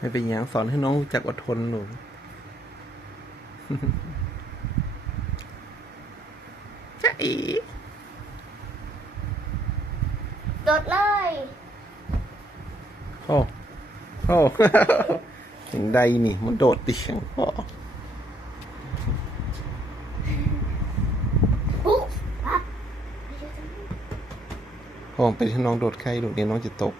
ไม่เป็นอย่างสอนให้น้องจักอดทนหนูจ๊ะอีดดเลยโอ้โอ้ถึงได้นี่ มันโดดติชงโอ้โอ้ไปที่น้องโดดใครหนูเดี่ยน้องจะตก